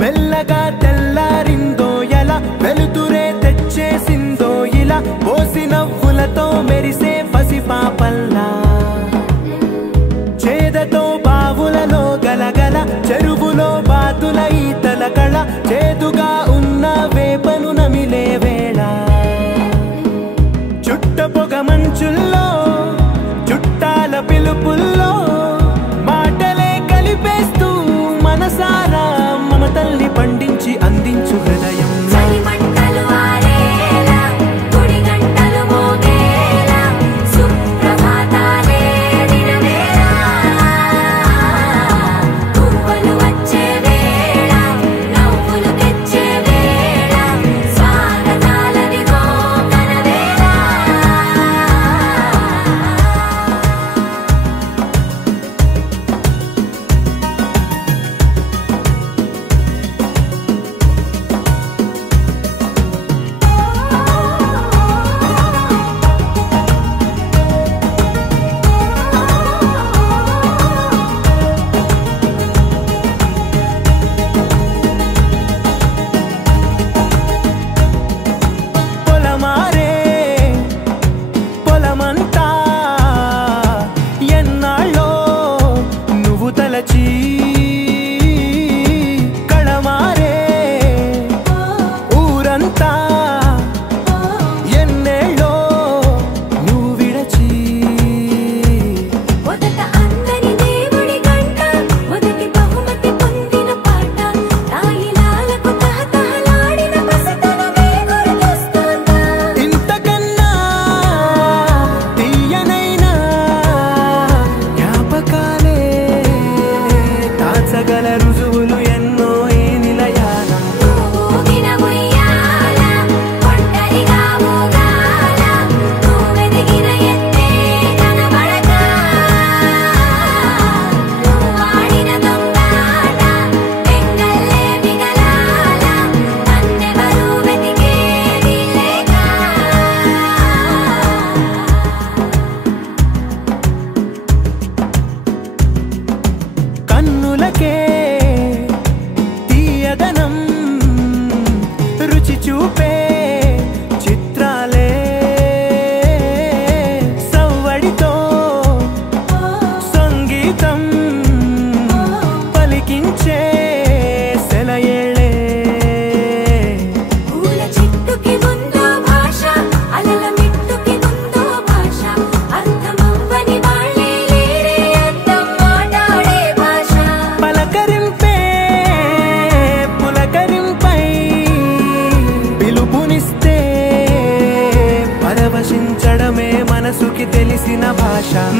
మెల్లగా తెల్లారిందో ఎలా వెలుతురే తెచ్చేసిందో ఇలా పోసి నవ్వులతో మెరిసే పసిపాపల్లా చేదతో బావులలో గలగల చెరువులో బాతుల ఈతల కళ చేదుగా ఉన్న వేపను నమిలే వేళ చుట్ట పొగ మంచుల్లో చుట్టాల పిలుపుల్లో మాటలే కలిపేస్తూ మనసారా మమతల్ని పండించి అందించు హృదయం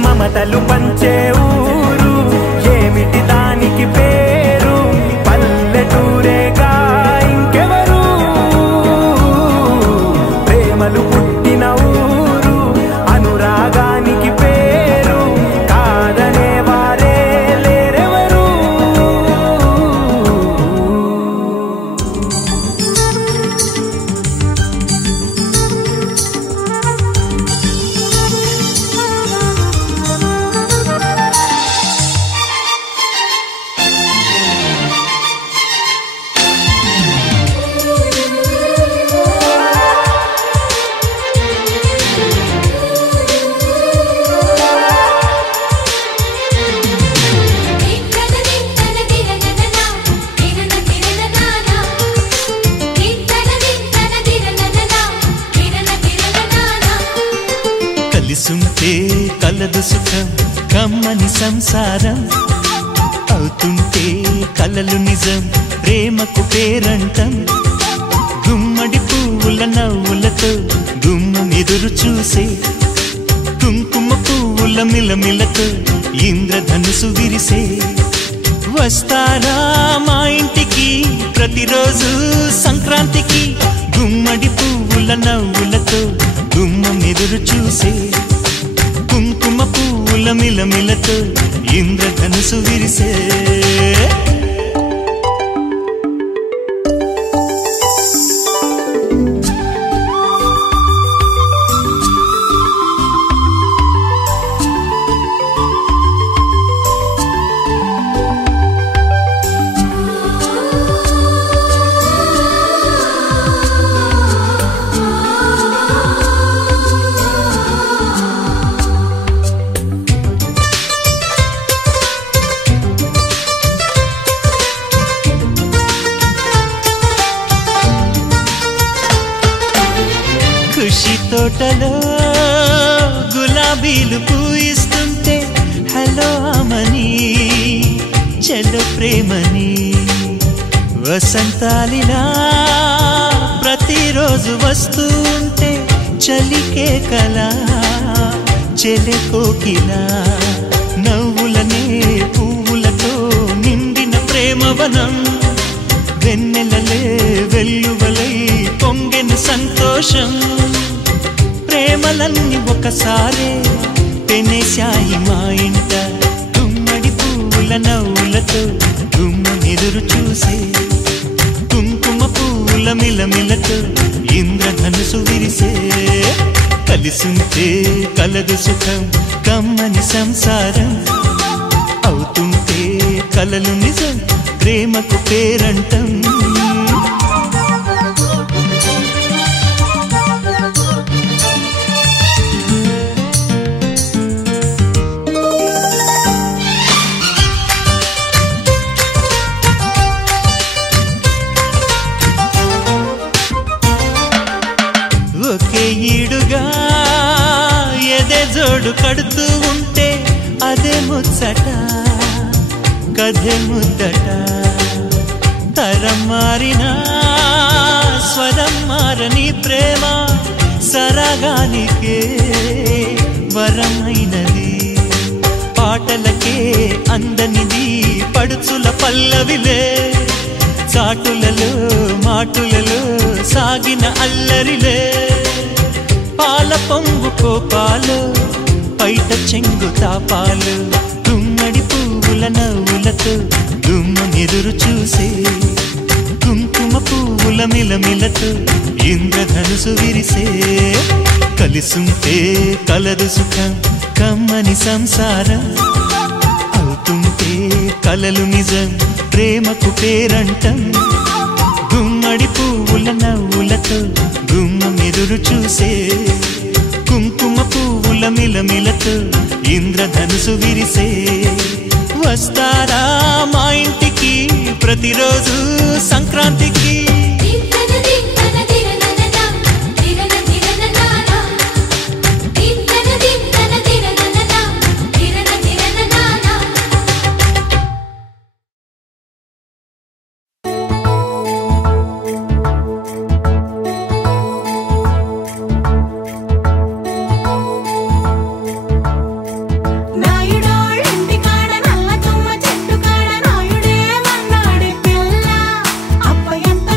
మమతలు పంచే ఊరు ఏమిటి దానికి పేరు పల్లెటూరేగా ఇంకెవరు ప్రేమలు పుట్టిన ఊరు అనురాగానికి పేరు కలదు సుఖం కమ్మని సంసారం అవుతుంటే కలలు నిజం ప్రేమకు పేరంటం గుమ్మడి పువ్వుల నవ్వులతో గుమ్మం ఎదురు చూసే కుంకుమ పువ్వుల మిలమిలతో ఇంద్రధనుసు విరిసే వస్తారా మా ఇంటికి ప్రతిరోజు సంక్రాంతికి గుమ్మడి పువ్వుల నవ్వులతో గుమ్మం ఎదురు చూసే కుంకుమ పువ్వుల మిలమిలతో ఇంద్రధనుసు విరిసే తోటలో గులాబీలు పూయిస్తుంటే హలో అమని చెల్లు ప్రేమని వసంతాలిలా ప్రతిరోజు వస్తూ ఉంటే చలికే కలా చెలె కోకిలా నవ్వులనే పువ్వులతో నిండిన ప్రేమవనం వెన్నెలలే వెల్లువలై పొంగెను సంతోషం ప్రేమలన్నీ ఒకసారే పెనేశాయి మా ఇంట గుమ్మడి పువ్వుల నవ్వులతో గుమ్మం ఎదురు చూసే కుంకుమ పువ్వుల మిలమిలతో ఇంద్రధనుసు విరిసే కలిసుంటే కలదు సుఖం కమ్మని సంసారం అవుతుంటే కలలు నిజం ప్రేమకు పేరంటం ఒకే ఈడుగా ఎదే జోడు కడుతూ ఉంటే అదే ముచ్చట కథే ముద్దట తరం మారినా స్వరం మారని ప్రేమ సరగానికే వరమైనది పాటలకే అందనిది పడుచుల పల్లవిలే చాటులలో మాటులలో సాగిన అల్లరిలే పాల పొంగు కోపాలు పైట చెంగు తాపాలు గుమ్మడి పువ్వుల నవ్వులతో గుమ్మం ఎదురు చూసే కుంకుమ పువ్వుల మిలమిలతో ఇంద్రధనుసు విరిసే కలిసుంటే కలదు సుఖం కమ్మని సంసారం అవుతుంటే కలలు నిజం ప్రేమకు పేరంటం గుమ్మడి పువ్వుల నవ్వులతో గుమ్మం ఎదురు చూసే కుంకుమ పువ్వుల మిలమిలతో ఇంద్రధనుసు విరిసే వస్తారా మా ఇంటికి ప్రతిరోజు సంక్రాంతికి అప్ప ఎంత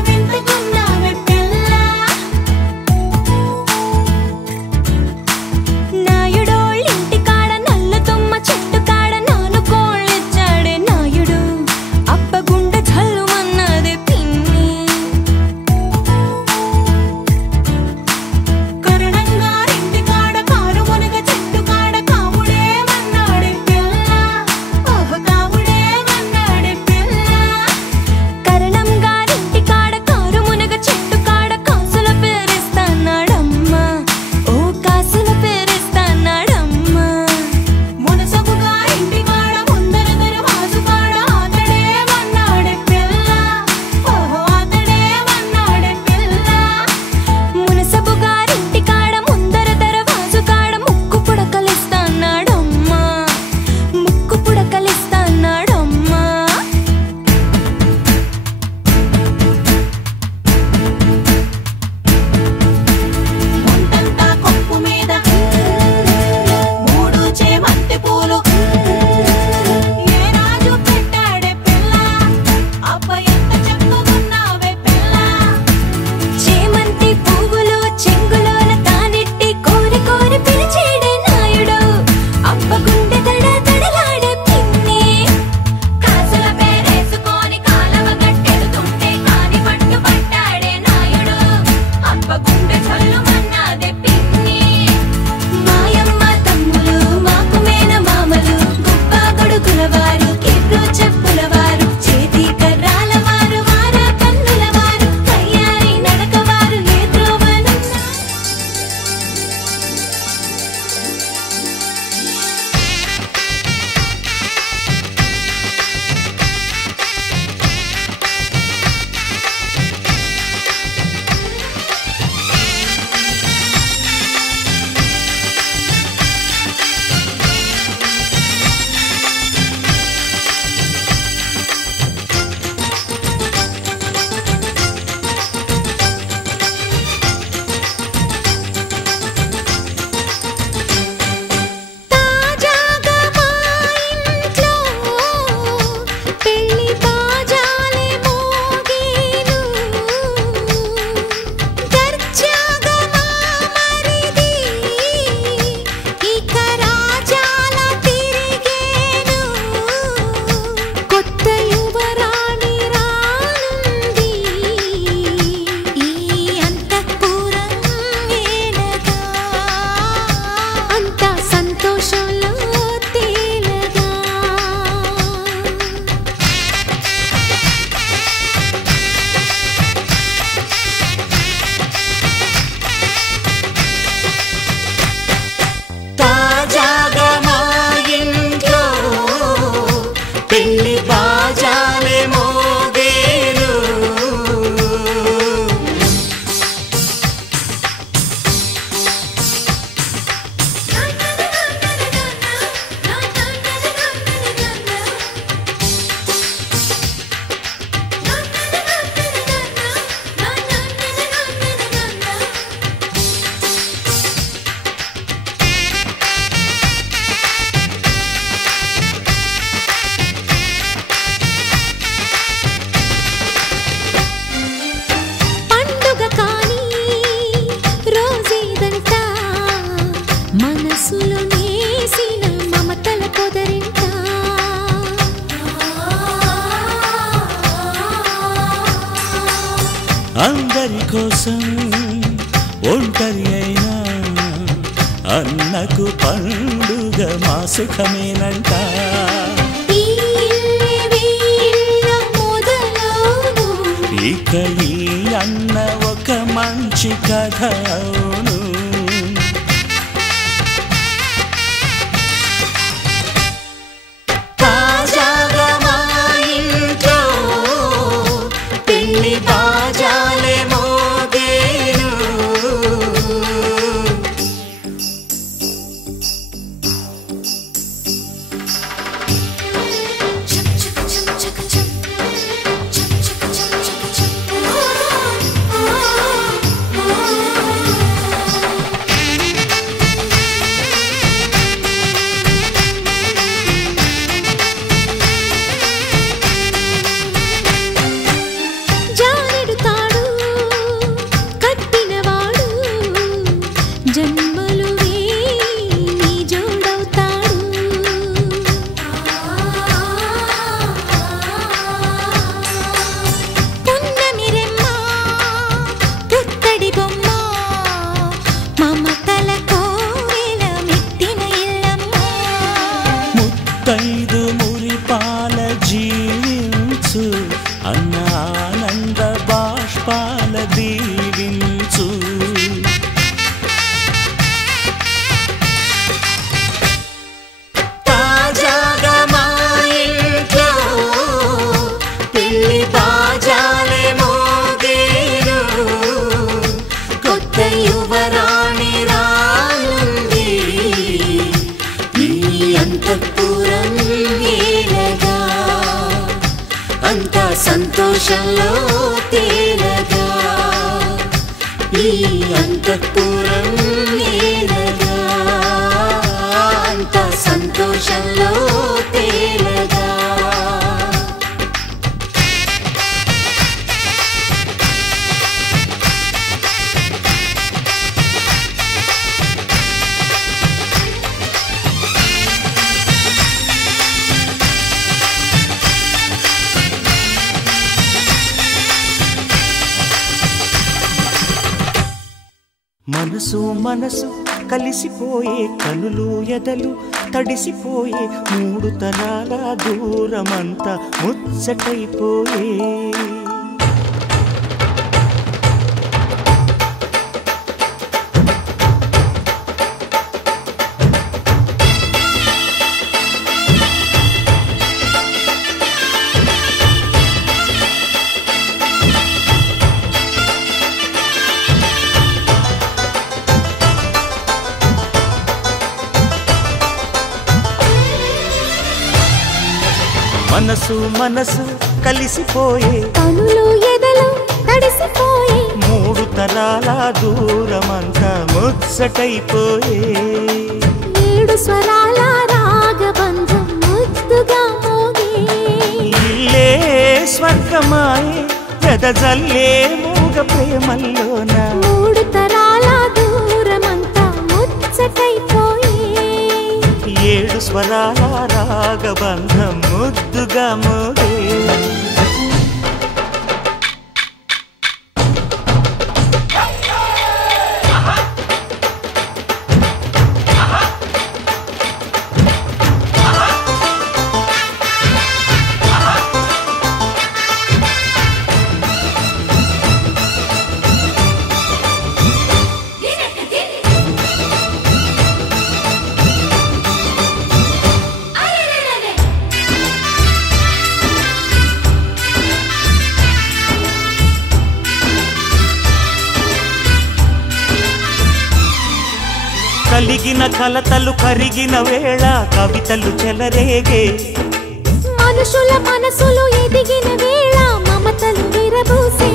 మా సుఖమేనంట. ఇక ఈ అన్న ఒక మంచి కథ అవును. తాజాగా మా ఇంట్లో పెళ్లి బాజాలే మోగేను. ముత్తైదు మురిపాల జీవించు అన్న ఆనంద బాష్పాల దీవించు. తాజాగా మా ఇంట్లో పెళ్లి బాజాలే మోగేను. కొత్త యువరాణి రానుంది అంతఃపురం ఏలగా. అంతా సంతోషంలో తేలగా. ఈ అంతఃపురం ఏలగా. అంతా సంతోషంలో తేలగా. మనసు మనసు కలిసిపోయే కనులు ఎదలు తడిసిపోయే మూడు తరాల దూరమంతా ముచ్చటైపోయే. మనసు మనసు కలిసిపోయే కనులు ఎదలు తడిసిపోయే మూడు తరాల దూరమంతా ముచ్చటైపోయే. ఏడు స్వరాల రాగబంధం ముద్దుగా మోగే. ఇల్లే స్వర్గమాయే ఎదజల్లే మూగ ప్రేమల్లోన. మూడు తరాల దూరమంతా ముచ్చటైపోయే. ఏడు స్వరాల రాగబంధం ముద్దుగా మోగే. కలిగిన కలతలు కరిగిన వేళ కవితలు చెలరేగే. మనుషుల మనసులు ఎదిగిన వేళ మమతలు విరబూసే.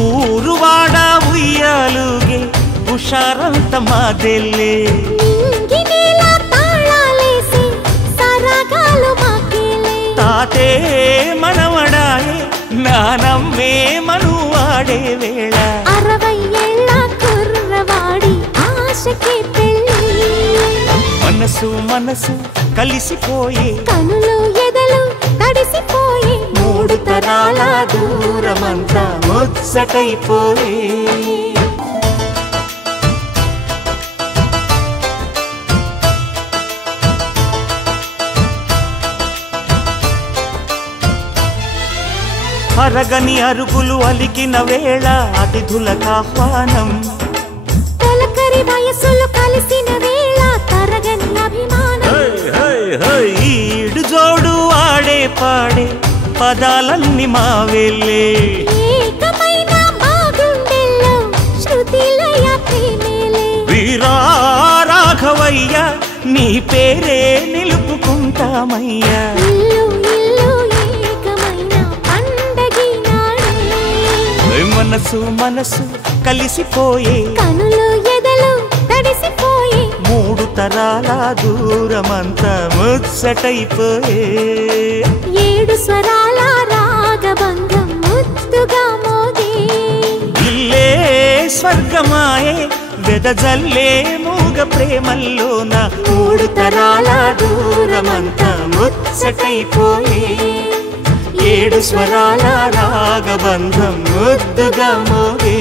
ఊరువాడ ఉయ్యాలుగే హుషారంత మాదెల్లే. నింగినేల తాళాలేసి సరాగాలు మాకేలే. తాతే మనవడాయే నానమ్మే మనువాడే వేళ. 60 ఏళ్ల కుర్రవాడి ఆశకే పెళ్ళి. మనసు మనసు కలిసిపోయే కనులు ఎదలు తడిసిపోయే. మూడు తరాల దూరమంతా ముచ్చటైపోయే. అరగని అరుగులు అలికిన వేళ అతిథులకు ఆహ్వానం తొలకరి వయసులు కలిసిన వేళ తరగని అభిమానం ఈడు జోడు ఆడే పాడే పదాలన్నీ మావేలే ఏకమైన మా గుండెల్లో శృతిలయ ప్రేమేలే వీరా రాఘవయ్య నీ పేరే నిలుపుకుంటామయ్యా ఇల్లు ఇల్లు ఏకమైన పండగి నాడే మనసు మనసు కలిసిపోయే కనులు ఎదలు తడిసిపోయే మూడు తరాల దూరమంతా ముచ్చటైపోయే ఏడు స్వరాల రాగబంధం ముద్దుగా మోగే ఇల్లే స్వర్గమాయే వెదజల్లే మూగ ప్రేమల్లోన మూడు తరాల దూరమంతా ముచ్చటైపోయే ఏడు స్వరాల రాగబంధం ముద్దుగా మోగే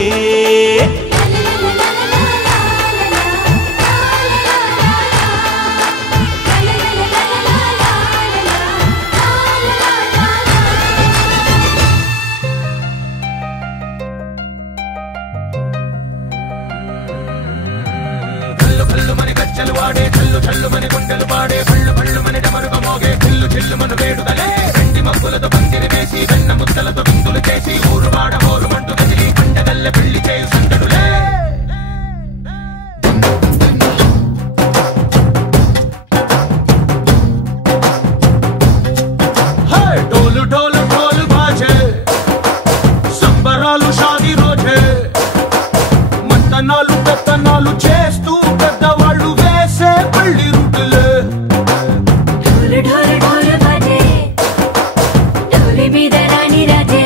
చల్లు చల్లు మని గుండెలు పాడే పళ్ళు పళ్ళు మని డమరుగ మోగే చిల్లు చిల్లు మన వేడుదలే వెండి మబ్బులతో పందిరి వేసి వెన్న ముద్దలతో విందులు చేసి ఊరు వాడ హోరు మంటు కదిలి పండగల్ల పెళ్లి చేయు సందడులే డోలు డోలు డోలు బాజే సంబరాలు షాదీ రోజే మంతనాలు పెత్తనాలు చేస్తూ పెద్దవాళ్ళు వేసే పళ్ళి రుట్టులే ఢోలు ఢోలు ఢోలు బాజే ఢోలి మీద రాణి రాజే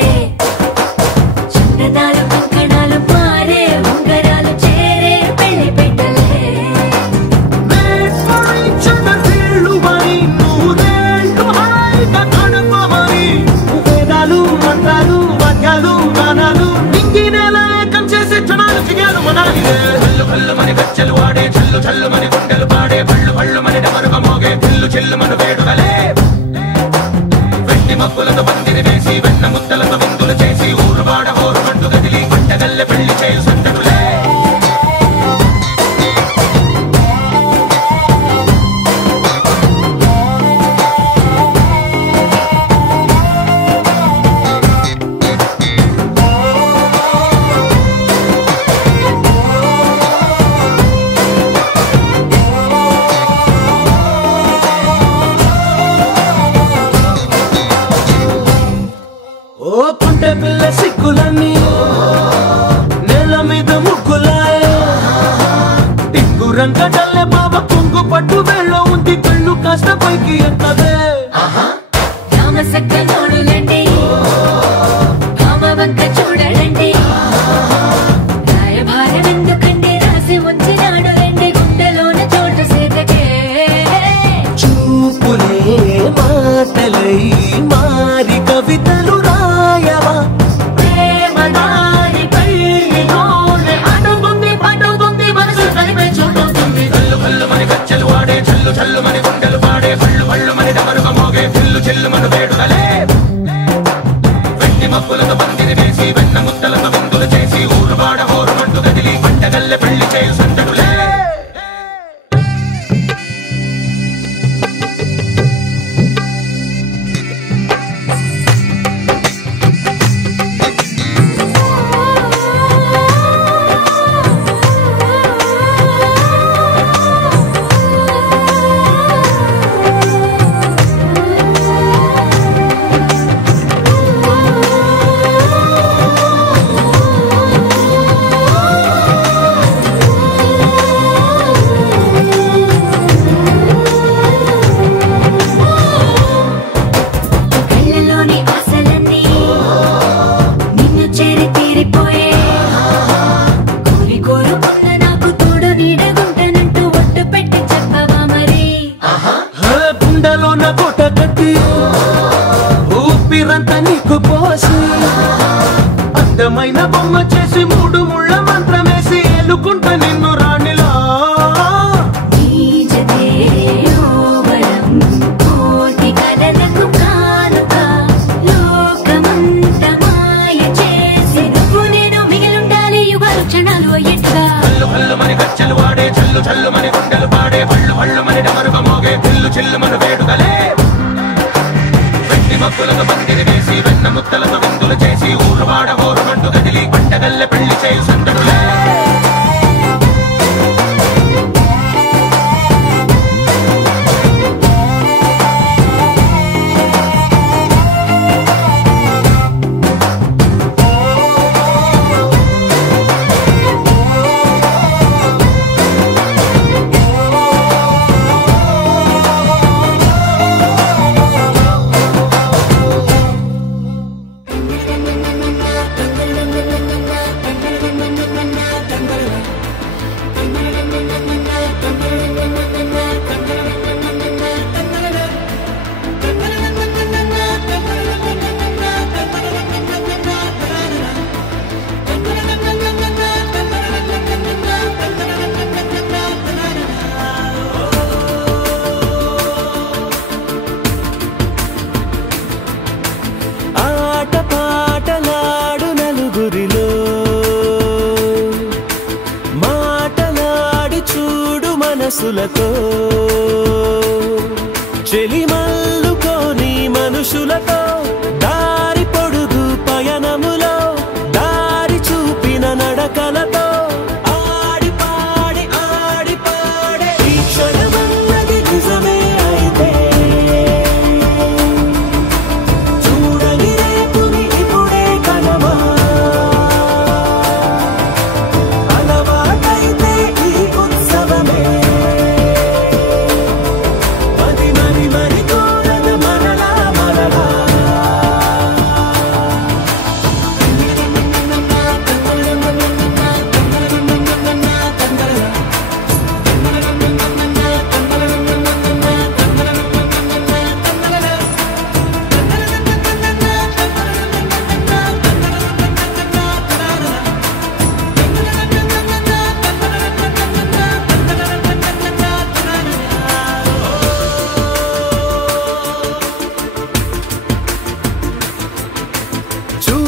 చందనాలు కంకణాలు మారే ఉంగరాలు చేరే పెళ్లి పెట్టలే చంద్రవీళ్ళు మరి నూరేళ్ళు హాయిగా గడపమని వేదాలు మంత్రాలు వాక్యాలు గానాలు నింగి నేల ఏకం చేసే క్షణాలు చిగాలు మనాలిదే హల్లు హల్లు మని గజ్జలు వాడే చల్లు చల్లు మని గుండెలు పాడే పళ్ళు పళ్ళు మని డమరుగ మోగే చిల్లు చిల్లు మన వేడుదలే వెండి మబ్బులతో పందిరి వేసి వెన్న ముద్దలతో విందులు చేసి ఊరు వాడ హోరు మంటు గదిలి పంటగల్లె పెళ్లి చేయు సందడులే ఓ పుంటె పిల్ల సిక్కులన్నీ నేల మీద ముగ్గులాయ టింగు రంగడల్లే బాబా కుంగు పట్టు వేళ్ళ ఉంది కళ్ళు కాస్త పైకి ఎత్తదే రామసక్క నోడులండి రామవంక చూడలండి రాయభారం ఎందుకండి రాసి ఉంచినాడు రండి గుండెలోన చోటు సీతకే చూపులే మాటలై మారి కవితలు రాయవా ప్రేమ దారి పెళ్లిలోనే అడుగుంది పడుతుంది మనసు కలిపే చూడుతుంది కల్లు కల్లు మని గజ్జలు వాడే చల్లు చల్లు మని గుండెలు పాడే పళ్ళు పళ్ళు మని డమరుగ మోగే చిల్లు చిల్లు మన వేడుదలే వెండి మబ్బులతో పందిరి వేసి వెన్న ముద్దలతో విందులు చేసి ఊరు వాడ హోరు మంటు గదిలి పంటగల్లె పెళ్లి చేయు సందడులే కళ్ళలోని ఆశలన్నీ నిన్ను చేరి తీరిపోయే కోరి కోరుకున్న నాకు తోడు నీడగుంటానంటూ ఒట్టు పెట్టి చెప్పవా మరి గుండెలోన కోట కట్టి ఊపిరంతా నీకు పోసి అందమైన బొమ్మ చేసి మూడు ముళ్ళ మంత్రమేసి ఎలుకుంటా నిన్ను రాణిలా నీజతే యోగడం కోటి కలలకు కానుక లోకమంత ముగ్గులతో పందిరి వేసి వెన్న ముద్దలతో విందులు చేసి ఊరువాడ ఊరుమంటూ కదిలి పంటగల్లె పెళ్లి చేయి సందడులే మనసులతో చెలిమల్లుకోని మనుషులతో దారి పొడుగు పయనములో దారి చూపిన నడకలతో ఆడి పాడి ఈ క్షణమన్నది నిజమే అయితే చూడని రేపుని ఇప్పుడే కనమా అలవాటైతే ఈ ఉత్సవమే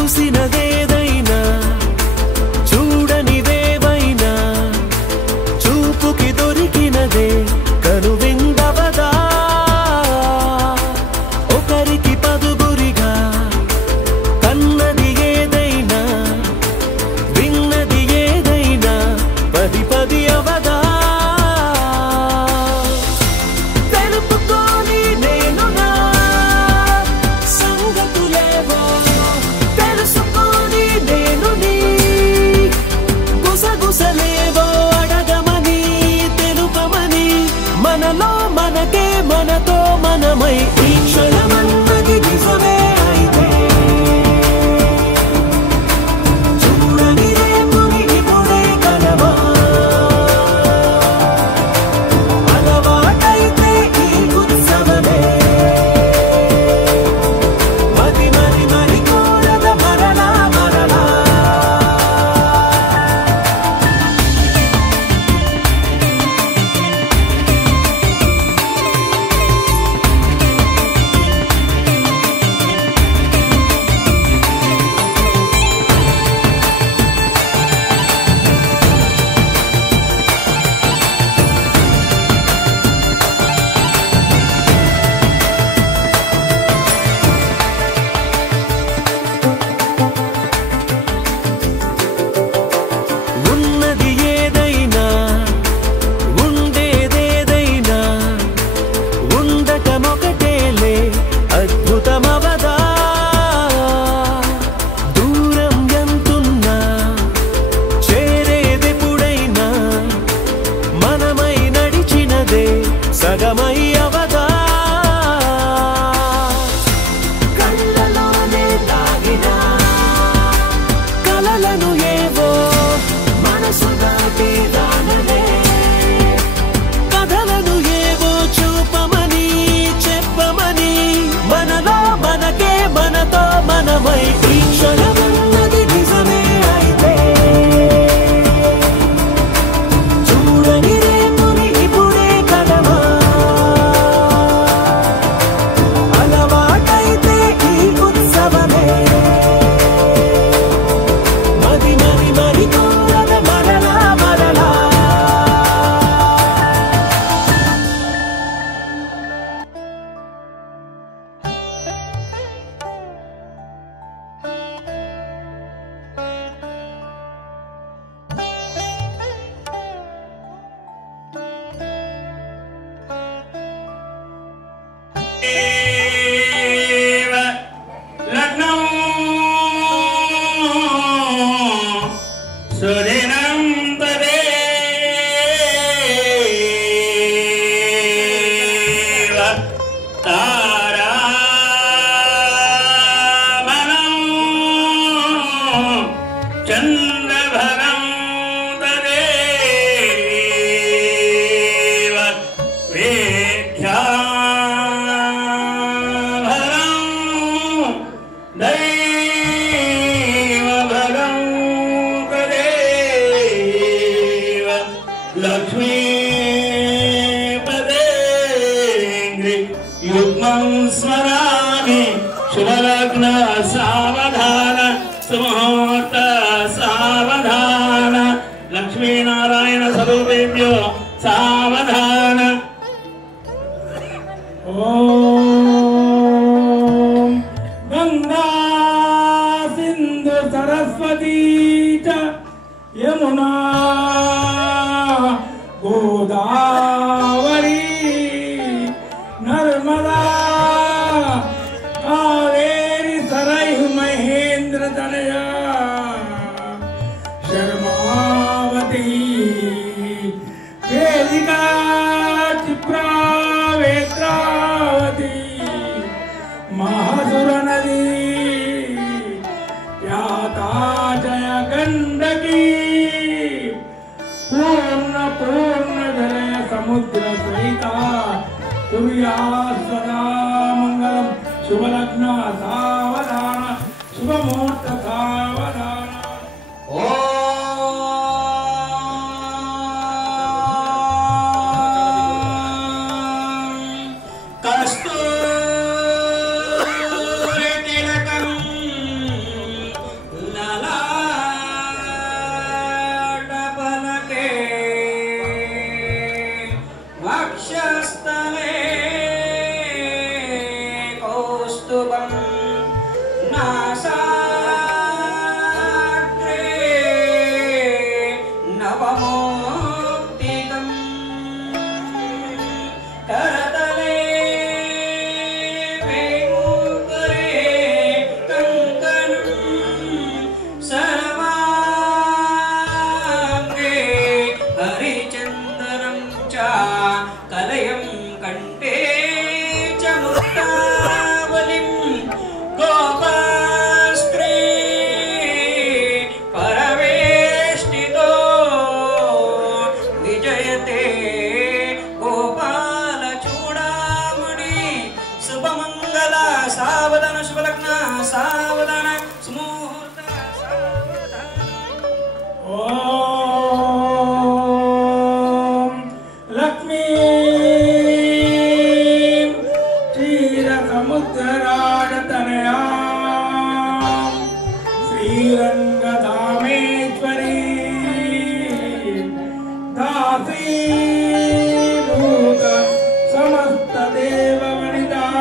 చూసినదేదైనా చూడనిదేవైనా చూపుకి దొరికినదే కనువిందవదా ఒకరికి పదుగురిగా కన్నది ఏదైనా విన్నది ఏదైనా పది పది అవదా తెలుపుకోని నేను నా సంగతులేవో తెలుసుకొని నేను నీ గుసగుసలేవో అడగమని తెలుపమని మనలో మనకే మనతో మనమై ఈ క్షణమన్నది నిజమే అయితే చూడని రేపుని ఇప్పుడే కలవా అలవాటైతే ఈ ఉత్సవమే మది మరి మరి కోరద మరలా మరలా ఉన్నది ఏదైనా ఉండేదేదైనా ఉండటమొకటేలే అద్భుతమవదా దూరం ఎంతున్నా చేరేదెప్పుడైనా మనమై నడిచినదే సగమై అవదా కళ్ళలోనే దాగిన కలలను ఏవో మనసు దాటి రానలే కథలను ఏవో చూపమని చెప్పమని మనలో మనకే మనతో మనమై ఈ క్షణమన్నది నిజమే అయితే చూడని రేపుని ఇప్పుడే కలవా तारामणं चन्द्रभरं तदेव वेद्याभरं दैवभरं तदेव लक्ष्मीपदेङ्घ्रि युग्मं स्मरामि शुभलग्न सावधान सुमुहूर्त सावधान लक्ष्मीनारायण स्वरूपेभ्यो सावधान ओम गंगा सिंधु सरस्वती च यमुना गोदावरी नर्मदा कावेरी सरयू महेंद्र तनया शर्मावती वेदिका क्षिप्रा वेत्रावती महासुर नदी याता जय गंडकी पूर्ण पूर्ण जल समुद्र सहिता तुर्या सदा मंगलम शुभ लग्न सावधान शुभ मुहूर्त सावधान कस्तूरितिलकं ललाटपलके वक्षस्थले कौस्तुभं नासाग्रे नवमोक्तिकं करतले वेणुकरे कङ्कणं सर्वाङ्गे हरिचन्दनं च कलयं कण्ठे च मुक्तावलिं गोपास्त्रे परवेष्टितो विजयते गोपालचूडामणि शुभमङ्गल सावधान शुभलग्न सावधान सुमुहूर्त सावधान ओम लक्ष्मी क्षीर समुद्रराजतनया श्रीरंगधामेश्वरी दासी भूत समस्त देववनितां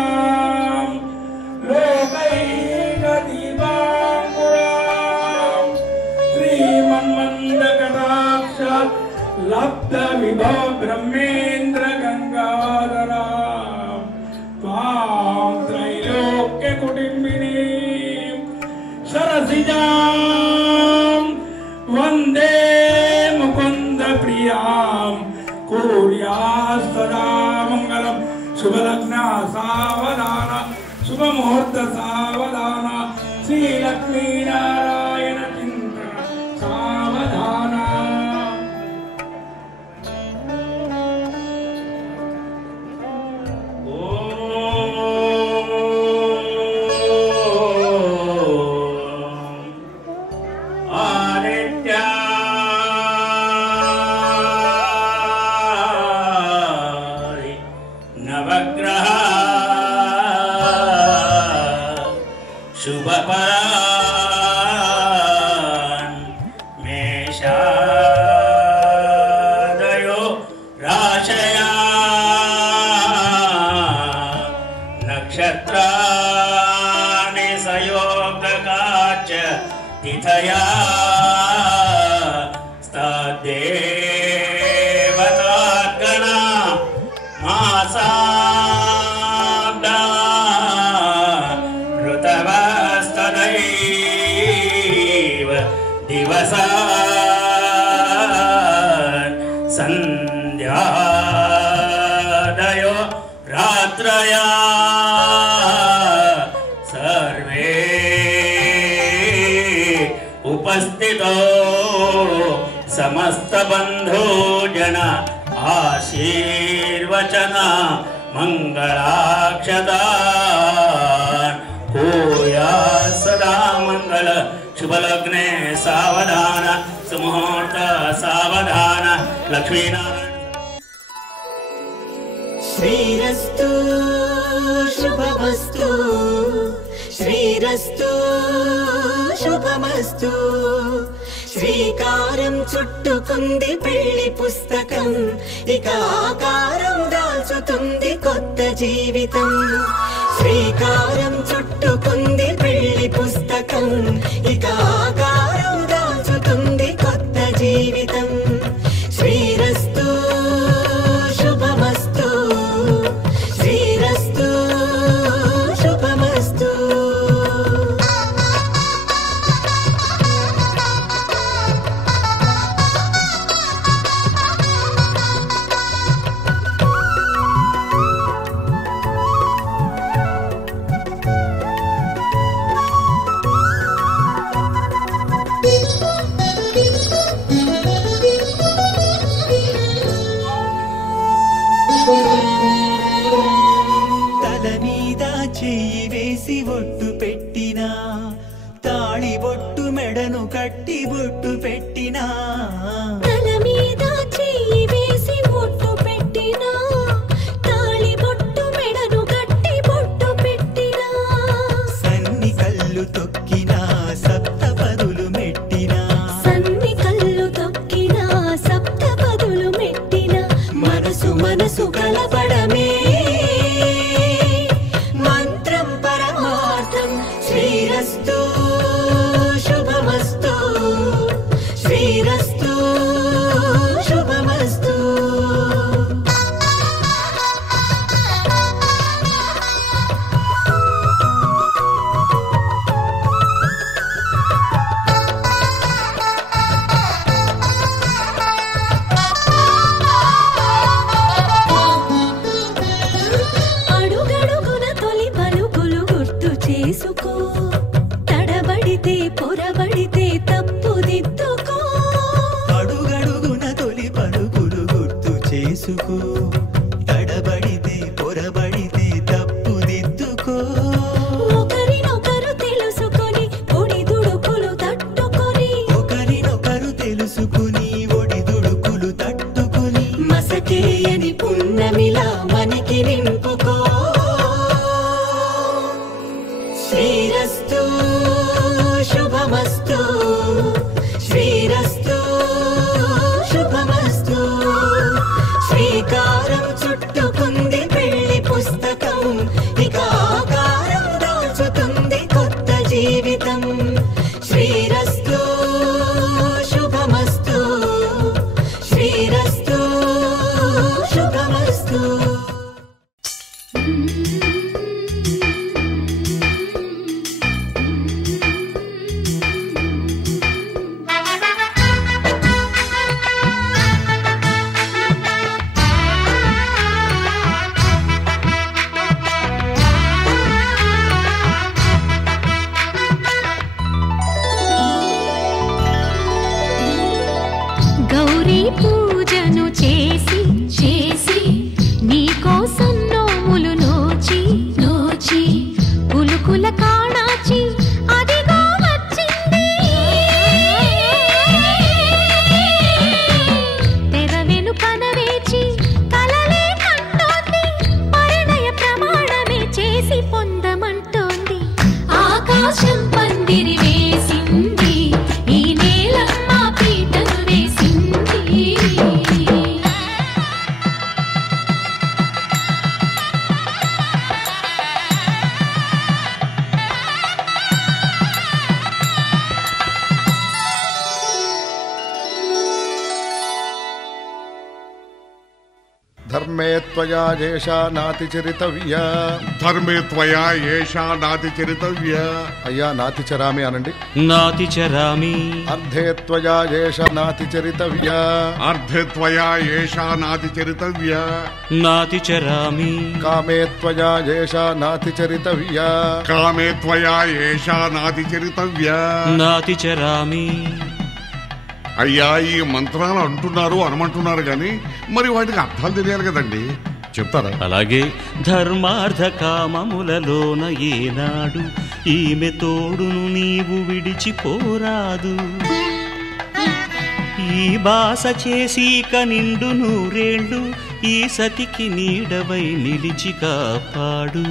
लोकैकदीपाङ्कुरां श्रीमन्मन्दकटाक्ष लब्ध विभव ब्रह्मेन्द्र गंगाधरा त्वां त्रैलोक्य कुटुम्बिनीं सरसिजां वन्दे मुकुन्द प्रियां कुर्यात् सदा मङ्गलं शुभ लग्न सावधान शुभ मुहूर्त सावधान श्री लक्ष्मी नारायण चिंतन सावधान नवग्रह शुभपरान् मेषादयो राशया नक्षत्राणि संयोगकाच तिथया स्तदेवतागणा मासाब्दा ऋतवस्तदैव दिवसान् सन्ध्यादयो रात्रया सर्वे उपस्थितो समस्त बंधु जन आशीर्वचन मंगलाक्षदान होया सदा मंगल शुभ लग्ने सावधान सुमुहूर्त सावधान लक्ष्मीनारायण श्रीरस्तु शुभमस्तु श्रीरस्तु शुभमस्तु శ్రీకారం చుట్టుకుంది పెళ్లి పుస్తకం ఇక ఆకారం దాల్చుతుంది కొత్త జీవితం శ్రీకారం చుట్టుకుంది పెళ్లి పుస్తకం ఇక ఆకారం దాల్చుతుంది కొత్త జీవితం శ్రీరస్తు శుభమస్తు శ్రీరస్తు శుభమస్తు తల మీద చెయ్యి వేసి ఒట్టు పెట్టినా తాళి బొట్టు మెడను కట్టి బొట్టు పెట్టినా తల మీద చెయ్యి వేసి బొట్టు పెట్టినా తాళి బొట్టు మెడను కట్టి బొట్టు పెట్టినా సన్ని కళ్ళు తొక్కినా సప్త పదులు మెట్టినా సన్ని కళ్ళు తొక్కినా సప్త పదులు మెట్టినా మనసు మనసు కలపడమే మంత్రం పరమార్థం శ్రీరస్తు శుభమస్తు శ్రీరస్తు శుభమస్తు అడుగడుగున తొలి పలుకులు గుర్తు చేసుకో తడబడితే పొరబడితే తప్పు దిద్దుకో అడుగడుగున తొలి పలుకులు గుర్తు చేసుకో తడబడితే పొరబడితే తప్పు దిద్దుకో ఒకరినొకరు తెలుసుకొని ఒడిదుడుకులు తట్టుకొని ఒకరినొకరు తెలుసుకుని ఒడిదుడుకులు తట్టుకుని మసకేయని పున్నమిలా మనకి నింపుకో శ్రీరస్తు శుభమస్తు శ్రీరస్తు శుభమస్తు శ్రీకారం చుట్టుకుంది పెళ్లి పుస్తకం ఇక ఆకారం దాల్చుతుంది కొత్త జీవితం శ్రీరస్తు శుభమస్తు శ్రీరస్తు శుభమస్తు త్వయా ఏషా నాతి చరితవ్య. ధర్మే త్వయా ఏషా నాతి చరితవ్య. అయ్యా నాతి చరామి అనండి. నాతి చరామి. అర్ధే త్వయా ఏషా నాతి చరితవ్య. అర్ధే త్వయా ఏషా నాతి చరితవ్య. నాతి చరామి. కామే త్వయా ఏషా నాతి చరితవ్య. కామే త్వయా ఏషా నాతి చరితవ్య. నాతి చరామి. అయ్యా ఈ మంత్రాలు అంటున్నారు అనమంటున్నారు కానీ మరి వాటికి అర్థాలు తెలియాలి కదండి, చెప్తారా? అలాగే ధర్మార్థ కామములలోన ఏనాడు ఈమె తోడును నీవు విడిచిపోరాదు. ఈ బాస చేసి కనిండు నూరేళ్ళు ఈ సతికి నీడవై నిలిచి కాపాడు.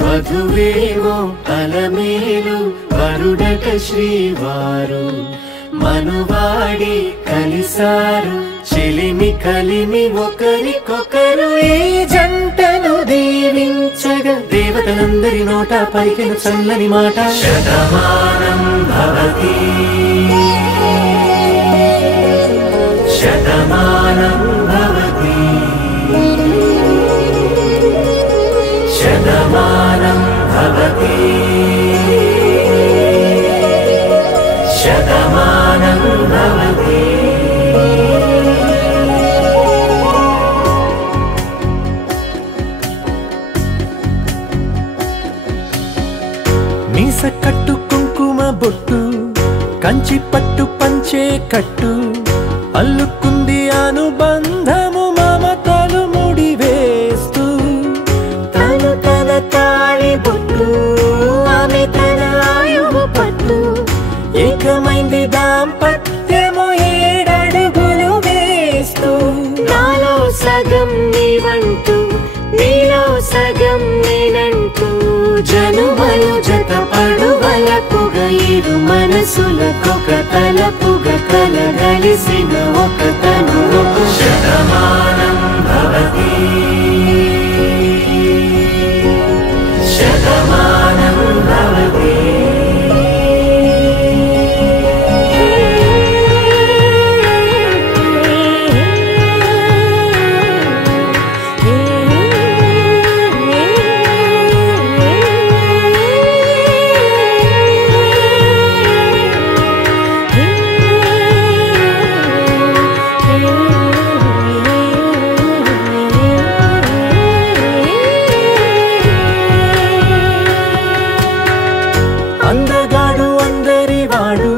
వధువేవో అలమేలు వరుడట శ్రీవారు మనువాడి కలిసారు చెలిమి కలిమి ఒకరికొకరు ఈ జంటను దీవించగా దేవతలందరి నోట పలికిన చల్లని మాట శతమానం భవతి శతమానం భవతి శతమానం భవతి శతమానం భవతి. మీస కట్టు కుంకుమ బొట్టు కంచి పట్టు పంచే కట్టు అల్లుకుంది అనుబంధము మమతలు ముడివేస్తూ తను తన తాళి బొట్టు ఆమె తన ఆయువు పట్టు ఏకమైంది దాంపత్యము 7 అడుగులు వేస్తూ నాలో సగం నీవంటూ నీలో సగం నేనంటూ జనుమలు జత పడువలపుగా ఇరు మనసులకొక తలపుగా కలగలిసిన ఒక తను శతమానం భవతి శతమానం భవతి. అందగాడు అందరి వాడు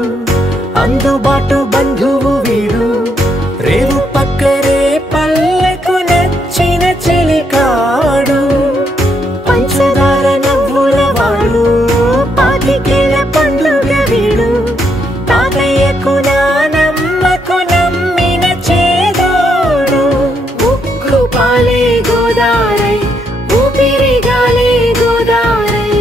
అందుబాటు బంధువు వీడు రేవు పక్కరే పల్లెకు నచ్చిన చెలికాడు పంచదార నవ్వుల వాడు పాతికేల పండుగ వీడు తాతయ్యకు నానమ్మకు నమ్మిన చేదోడు ఉక్కు పాలే గోదారై ఊపిరి గాలే గోదారై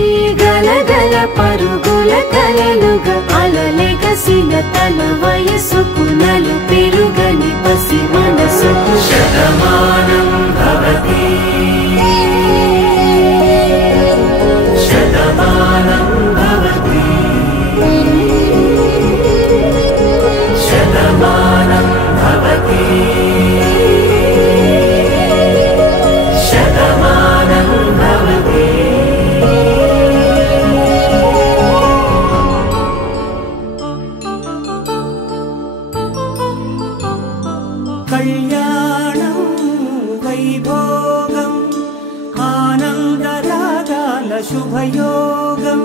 గలగల పరుగుల కలలుగా అలలెగసిన తన వయసుకు నలు పెరుగని పసి మనసుకు శతమానం భవతి శతమానం భవతి శతమానం భవతి శతమానం భవతి. కళ్యాణం వైభోగం ఆనందరాగాల శుభయోగం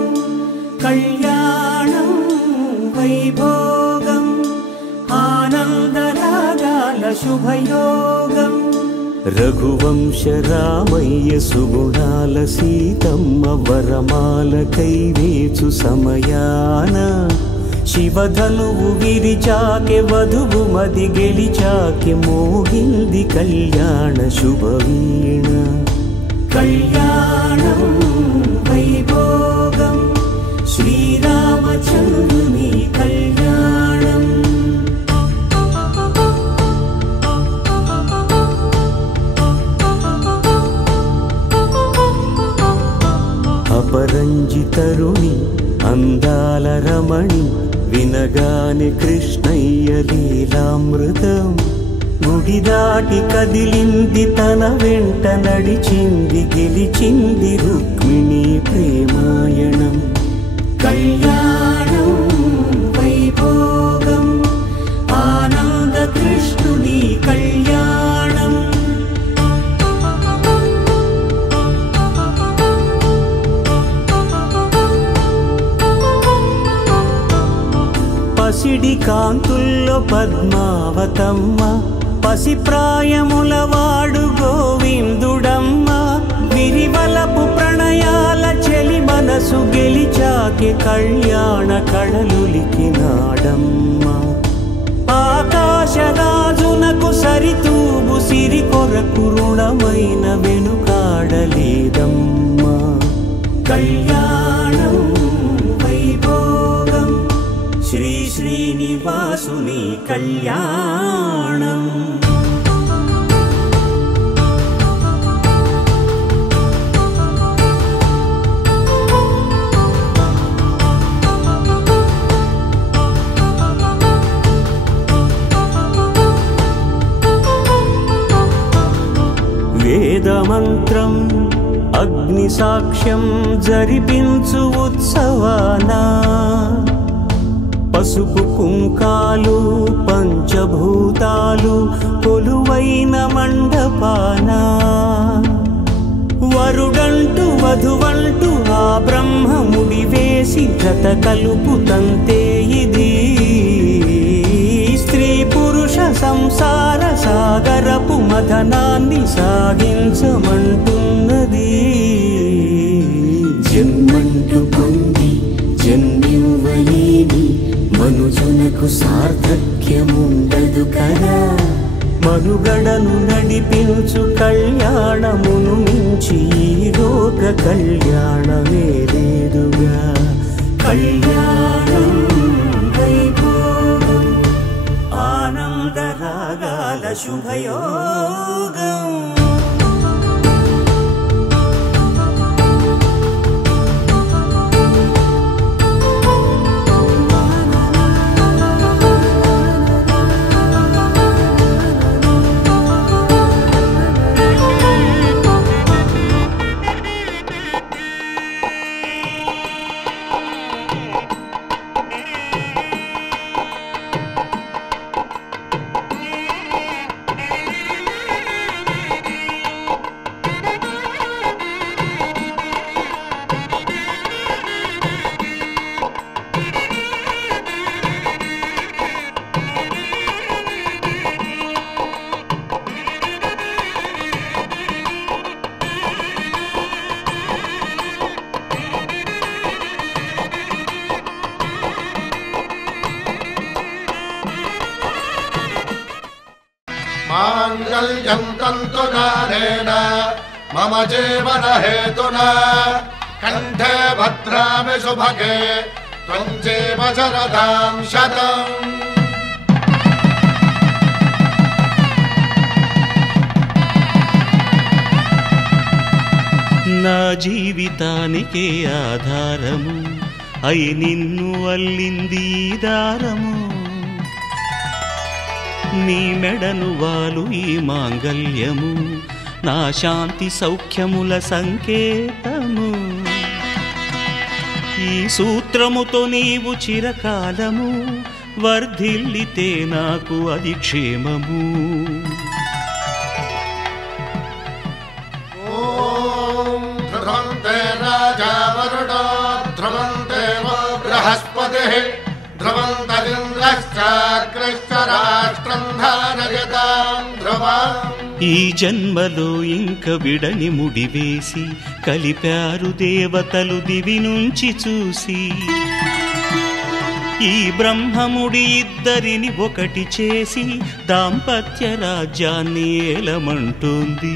కళ్యాణం వైభోగం ఆనందరాగాల శుభయోగం. రఘువంశ రామయ్య సుగుణాల సీతమ్మ వరమాల కైవేచు సమయాన శివధనువు విరిచాకె వధువు మది గెలిచాకె మోగింది కళ్యాణ శుభవీణ కళ్యాణం వైభోగం శ్రీరామచంద్రుని కళ్యాణం. అపరంజి తరుణి అందాల రమణి వినగా చెందాని కృష్ణయ్య లీలామృతం గుడి దాటి కదిలింది తన వెంట నడిచింది గెలిచింది రుక్మిణి ప్రేమాయణం కళ్యాణం వైభోగం ఆనంద కృష్ణుని కళ్యాణం పసిడి కాంతుల్లో పద్మావతమ్మ పసిప్రాయముల వాడు గోవిందుడమ్మ విరివలపు ప్రణయాల చెలి మనసు గెలిచాకే కళ్యాణ కళలులికినాడమ్మ ఆకాశరాజునకు సరితూగు సిరి కొరకు రుణమైన వెనుకాడలేదమ్మా కళ్యాణం వైభోగం శ్రీ శ్రీనివాసుని కళ్యాణం వేదమంత్రం అగ్ని సాక్ష్యం జరిపించు ఉత్సవానా పసుపు కుంకాలు పంచభూతాలు కొలువైన మండపాన వరుడంటూ వధువంటూ ఆ బ్రహ్మముడి వేసి జత కలుపుతంతే ఇది స్త్రీ పురుష సంసార సాగరపు మథనాన్ని సాగించమంటున్నది జన్మంటూ పొంది జన్మివ్వలేని మనుజునకు సార్థక్యముండదు కదా మనుగడను నడిపించు కళ్యాణమును మించి ఈ లోక కళ్యాణమే లేదుగా కళ్యాణం వైభోగం ఆనందరాగాల శుభయోగం माङ्गल्यं तन्तुनानेन मम जीवन हेतुना कण्ठे भद्रामि सुभगे त्वं जीव शरदां शतम् నా జీవితానికే ఆధారము అయి నిన్ను అల్లింది ఈ దారము నీ మెడను వాలు ఈ మాంగల్యము నా శాంతి సౌఖ్యముల సంకేతము ఈ సూత్రముతో నీవు చిరకాలము వర్ధిల్లితే నాకు అది క్షేమము ध्रुवन्ते राजा वरुणो ध्रुवन्ते वो बृहस्पतिः ध्रुवन्तरिन्द्रश्चाग्रश्च राष्ट्रं धारयतां ध्रुवम् ఈ జన్మలో ఇంక విడని ముడివేసి కలిపారు దేవతలు దివి నుంచి చూసి ఈ బ్రహ్మముడి ఇద్దరిని ఒకటి చేసి దాంపత్య రాజ్యాన్ని ఏలమంటుంది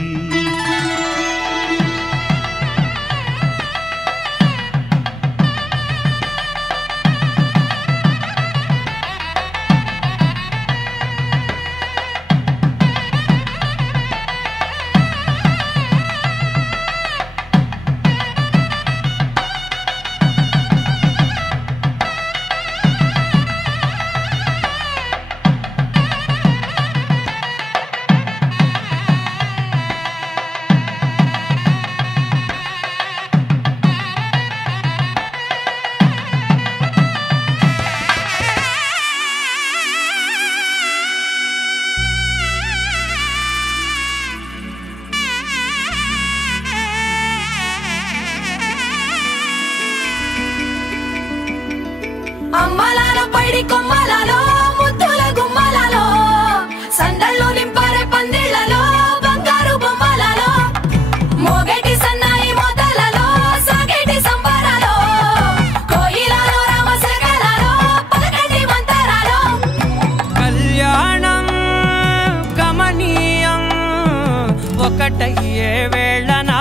ఒక్కటయ్యే వేళన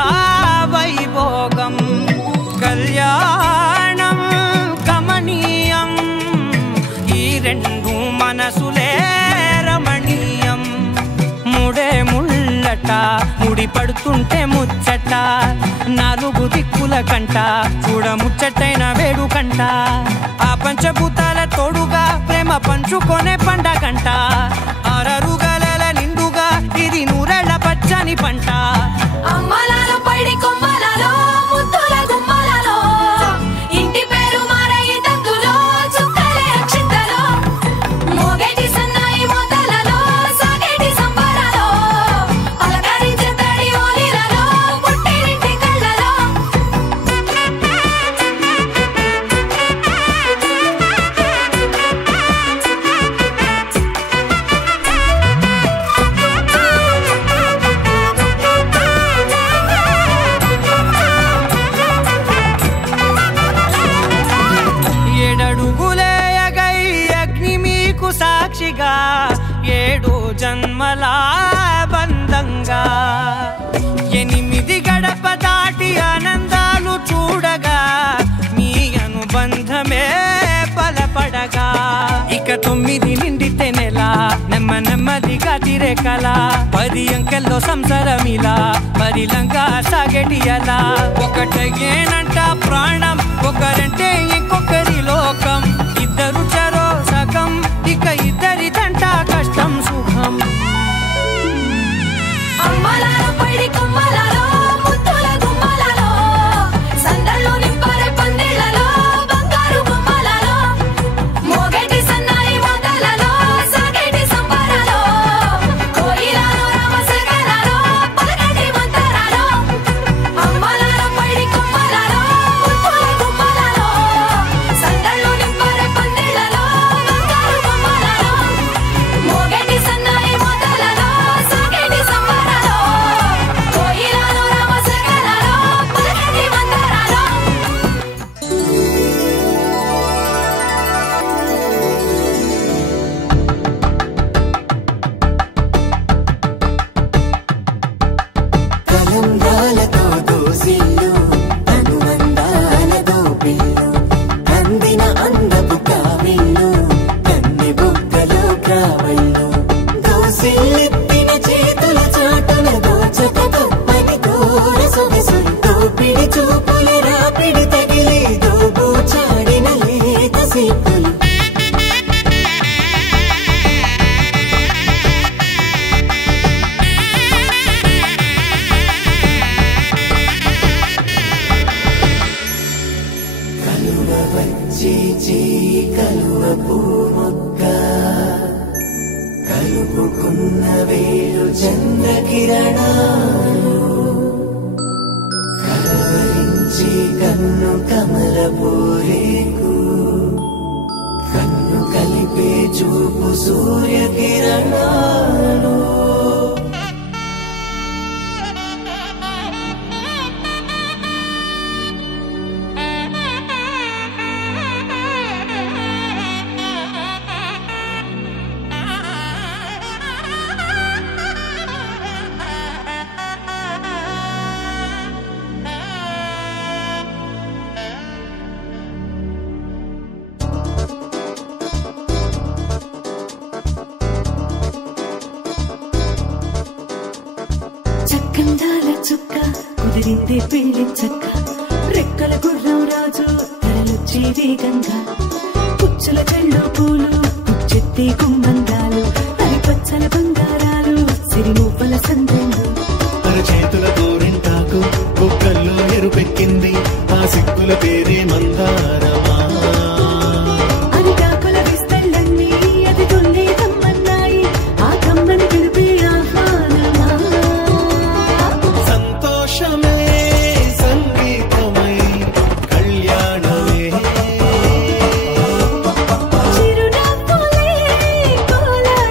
వైభోగం కళ్యాణం కమనీయం ఈ రెండు మనసులే రమణీయం ముడే ముళ్ళట ముడి పడుతుంటే ముచ్చట నాలుగు దిక్కుల కంట చూడ ముచ్చటైన వేడుకంట ఆ పంచభూతాల తోడుగా ప్రేమ పంచుకొనే పండగంట ఆరరుగల నిండుగా ఇది నూరెళ్ళ పచ్చని పంట అమ్మలాలో పైడి కొమ్మలలో ముద్దుల గుమ్మలలో ఇంటి పేరు మారయి తందులో చుక్కలే అక్షింతలో మోగేటి సన్నాయి మోతలలో సాగేటి సంబరాలో పలకరించే తడి ఓలిలలో పుట్టినింటి కళ్ళలో ఏడడుగులేయగై అగ్ని మీకు సాక్షిగా 7 జన్మల బంధంగా 8 గడప దాటి ఆనందాలు చూడగా మీ అనుబంధమే బలపడగా ఇక 9 నిండితే నెల నెమ్మదిగా తిరే కల 10 అంకెల్లో సంసారమిలా పరిలంగా సాగేటి అలా ఒకటేనంట ప్రాణం ఒకరంటే ఇంకొకరి లోకం ఇద్దరు చరో సగం ఇక ఇద్దరిదంట కష్టం సుఖం అమ్మలాలో పైడి కొమ్మలలో ముద్దుల గుమ్మలలో సందళ్ళు నింపారే పందిళ్ళలో బంగారు గుమ్మలలో మోగేటి సన్నాయి మోతలలో సాగేటి సంబరాలో కోయిలలో రామశకరాలో పలకటి మంతరాలో అమ్మలాలో పైడి కొమ్మలలో ముద్దుల గుమ్మలలో సందళ్ళు నింపారే పందిళ్ళలో బంగారు గుమ్మలలో మోగేటి సన్నాయి మోతలలో సాగేటి సంబరాలో కోయిలలో రామశకరాలో పలకటి మంతరాలో కలంగాలతో దోసిల్లు అనుబంధాలతో పిల్లు అందిన అందపు కావిల్లు కన్ని బుగ్గలో కావళ్ళు దోసిల్లెత్తిన చేతుల చాటున దోచక తప్పని దూర సొగసులు దోపిడి చూపుల రాపిడి తగిలి దోబూచాడిన లేత సీపులు కలువ వచ్చి చేయి కలువ పూమొక్క కలుపుకున్న వేలు చంద్రకిరణాలు కలవరించి కన్ను కమల పూరేకు కన్ను కలిపే చూపు సూర్యకిరణాలు చక్కందాల చుక్క కుదిరిందే పెళ్లి చక్క రెక్కల గుర్రం రాజు తరలొచ్చి వేగంగా పుచ్చుల చెళ్ళు పూలు పుచ్చెత్తి గుమ్మందాలు అరి పచ్చల బంగారాలు సిరిమూపల సందెంలు చేతుల గోరింటాకు కుక్కల్లో ఎరుపెక్కింది ఆ సిక్కుల పేరే మందారమా అరిటాకుల విస్తళ్ళన్నీ అది తొల్లి కమ్మన్నాయి ఆ కమ్మని పిలిపి ఆహ్వానమా సంతోషమే సంగీతమై కళ్యాణమే చిరునవ్వులే కోలాహలమై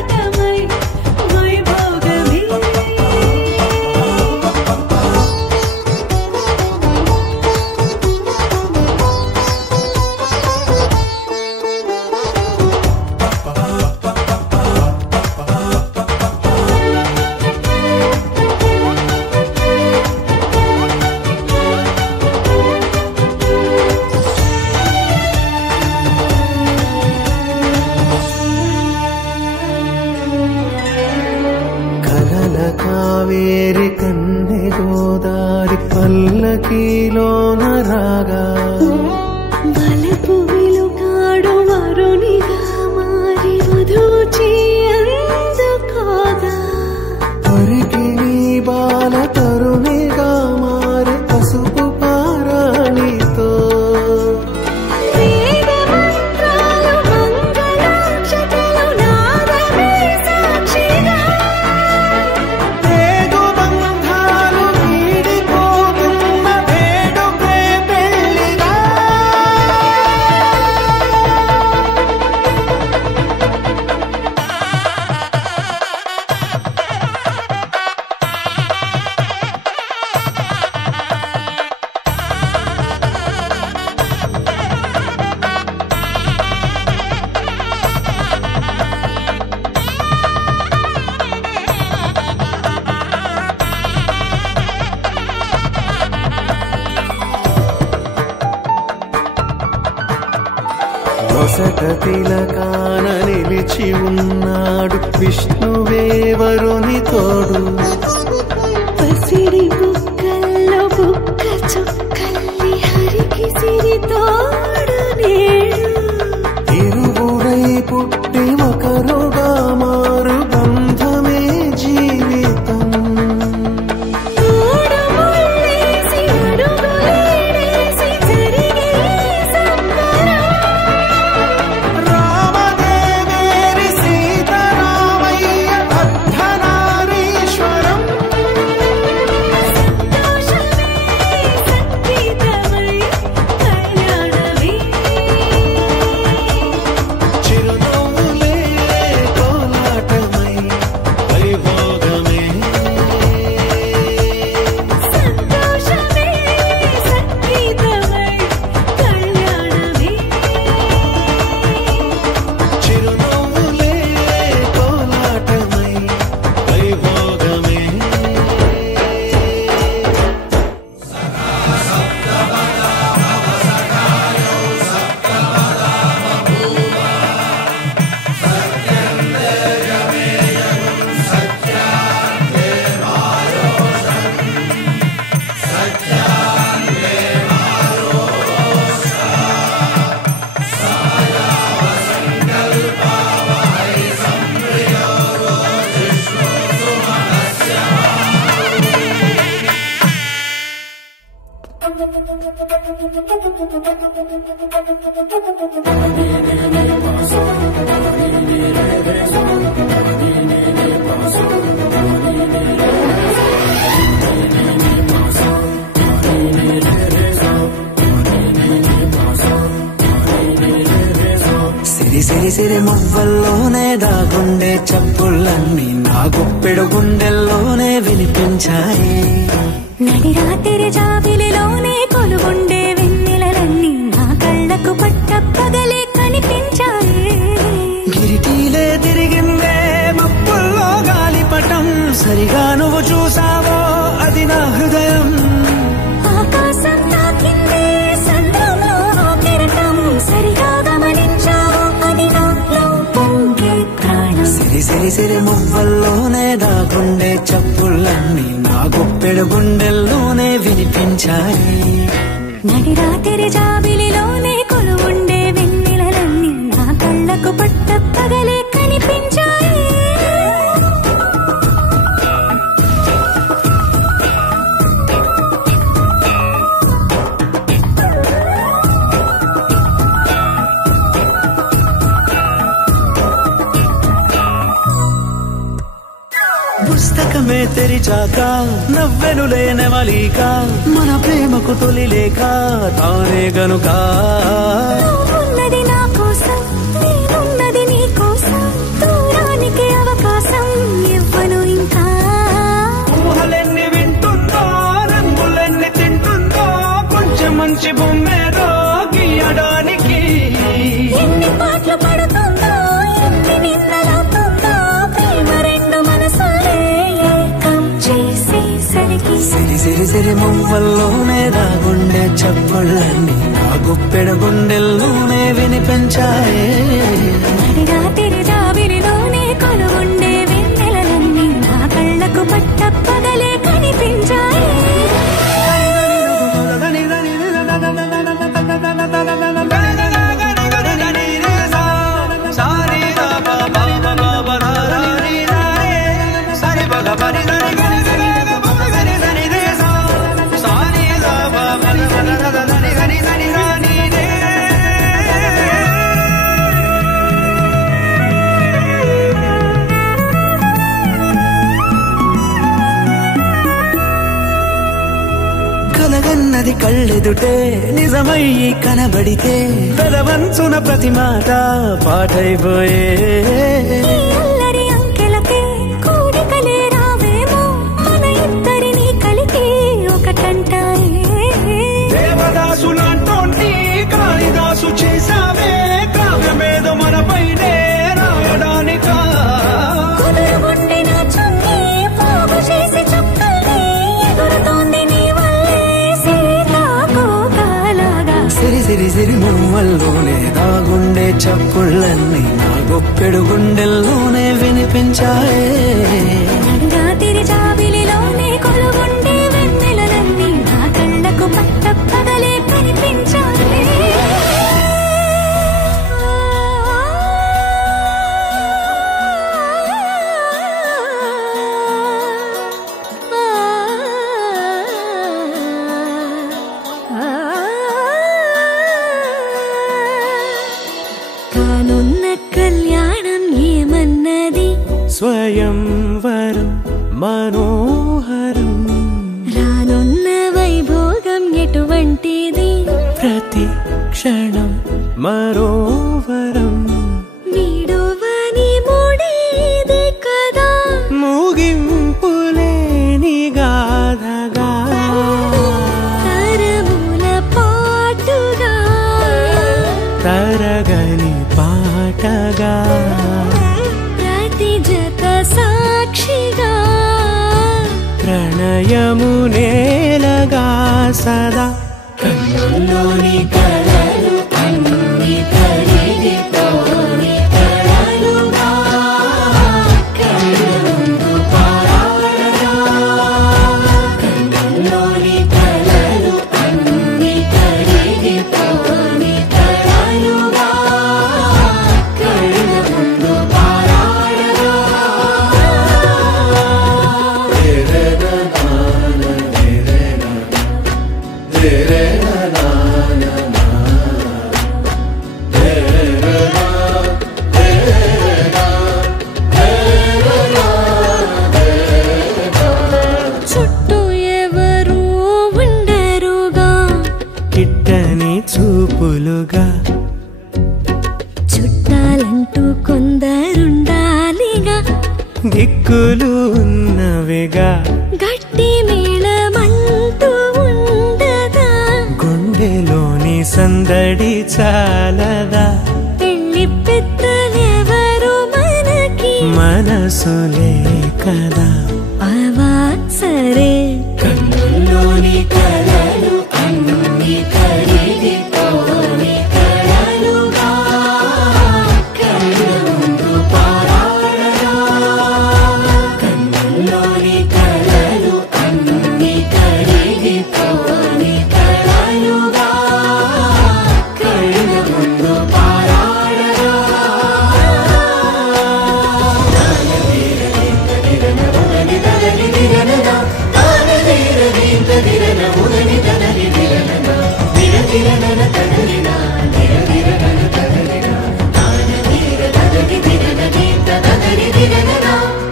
కావేరి కన్నె గోదారి పల్లకీలోన రాగా వలపు వెలుగాడు వరునిగా మారి వధూచి అందుకోగా పరికి నీ బాల తరుణిగా మారి పసుపు పారాణితో వేద మంత్రాలు మంగళాక్షతలు నాదమే సాక్షిగా పేగు బంధాలు వీడిపోతున్న వేడుకే పెళ్లిగా నొసట తిలకాన నిలిచి ఉన్నాడు విష్ణువే వరుని తోడు పసిడి బుక్కల్లో బుక్క చుక్కల్లి హరికి సిరి తోడు నేడు ఇరువురై పుట్టి ఒకరుగా మారు బంధమే జీవితం మూడు ముళ్ళేసి అడుగులేసి జరిగే సంబరం రామదేవేరి సీతారామయ్య అర్ధనారీశ్వరం సంతోషమే సంగీతమై కళ్యాణమే చిరునవ్వులే కోలాటమై వైభోగమే సంతోషమే సంగీతమై కళ్యాణమే చిరునవ్వులే కోలాటమై వైభోగమే సిరి సిరి సిరి మువ్వల్లోనే దాగుండే చప్పుళ్ళన్నీ నా గుప్పెడు గుండెల్లోనే వినిపించాయి నడి రాత్రి జాబిలిలోనే కొలువుండే వెన్నెలలన్నీ నా కళ్ళకు పట్ట పగలే కనిపించాయి గిరిటీలే తిరిగిందే మప్పుల్లో గాలిపటం సరిగా నువ్వు చూసావో అది నా హృదయం ఆకాశం తాకిందే సంద్రంలో కెరటం సరిగా గమనించావు అది నాలో పొంగే ప్రాణం సిరి సిరి సిరి మువ్వల్లోనే దాగుండే చప్పుళ్ళన్నీ నా గుప్పెడు గుండెల్లోనే వినిపించాయి నడి రాత్రి జాబిలిలోనే కొలువుండే వెన్నెలలన్నీ నా కళ్ళకు పట్ట పగలే కనిపించాయి పుస్తకమే తెరిచాక నవ్వెనులే నెమలిక మన ప్రేమకు తొలి లేక తానే గనుక ఉన్నది నా కోసం నేనున్నది నీ కోసం దూరానికి అవకాశం ఇవ్వను ఇంకా ఊహలెన్ని వింటుందో రంగులెన్ని తింటుందో కొంచెం మంచి బొమ్మేదో గీయడానికి ఎన్ని పాటలు పడుతుందో ఎన్ని నిందలవుతుందో ప్రేమ రెండు మనసులే ఏకం చేసేసరికి సిరి సిరి సిరి మువ్వల్లోనే దాగుండే చప్పుళ్ళన్నీ నా గుప్పెడు గుండెల్లోనే వినిపించాయి నడి రాత్రి జాబిలిలోనే కొలువుండే వెన్నెలలన్నీ నా కళ్ళకు పట్ట పగలే అది కళ్ళెదుటే నిజమయ్యి కనబడితే పెదవంచున ప్రతి మాట పాటైపోయే అల్లరి అంకెలకే కోరికలే రావేమో మన ఇద్దరిని కలిపి ఒకటంటాయే దేవదాసులాంటోంటి కాళిదాసు చేసావే కావ్యమేదో మనపైనే రాయడానికా కుదురుగుండిన చున్నీ పోగు చేసి చుక్కల్ని ఎగురుతోంది నీ వల్లే సీతాకోకలాగా సిరి సిరి సిరి మువ్వల్లోనే దాగుండే చప్పుళ్ళన్నీ నా గొప్పెడు గుండెల్లోనే వినిపించాయే రాత్రి జాబిలిలోనే కొలుగుండే వెన్నెలలన్నీ నా కళ్ళకు పట్టపగలే కనిపించాలే కానున్న కళ్యాణం ఏమన్నది స్వయంవరం మనోహరం రానున్న వైభోగం ఎటువంటిది ప్రతి క్షణం మరోవరం వీడువని మూడేది కదా ముగింపులేని గాథగా తరముల పాటుగా తరగని పాటగా ప్రతి జత సాక్షిగా ప్రణయము నేలగా సదా కన్నుల్లోని కలలు అన్ని కరిగిపోని కలలుగా కళ్ళముందు పారాడగా కన్నుల్లోని కలలు అన్ని కరిగిపోని కలలుగా కళ్ళముందు పారాడగా చుట్టూ ఎవరు ఉండరుగా కిట్టని చూపులుగా చుట్టాలంటూ కొందరుండాలిగా దిక్కులు ఉన్నవిగా గట్టి మేళమంటూ ఉండదా గుండెలోని సందడి చాలదా పెళ్లి పెద్దలెవరు మనకి మనసులే కదా అవా సరే కన్నుల్లోని కలలు అన్ని కరిగిపోని కలలుగా కళ్ళముందు పారాడగా కన్నుల్లోని కలలు అన్ని కరిగిపోని కలలుగా కళ్ళముందు పారాడగా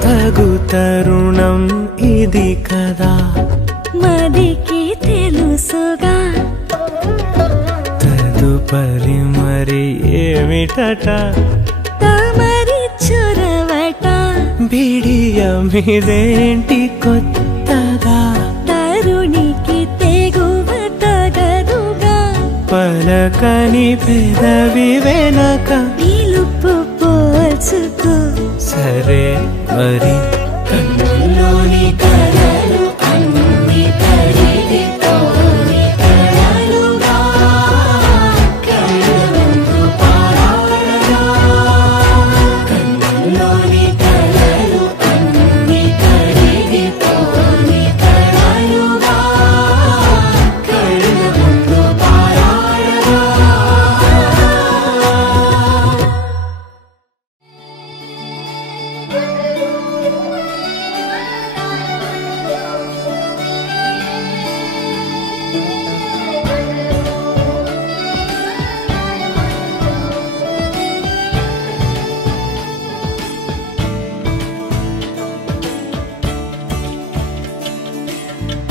తగు తరుణం ఇది కదా మదికి తెలుసుగా తదుపరి మరి ఏమిటట తమరి చొరవట బిడియమిదేంటి కొత్తగా తరుణికి తెగువ తగదుగా పలకని పెదవి వెనక పిలుపు పోల్చుకో సరే మరి కన్నుల్లోని కలలు అన్ని కరిగిపోని కలలుగా కళ్ళముందు పారాడగా కన్నుల్లోని కలలు అన్ని కరిగిపోని కలలుగా కళ్ళముందు పారాడగా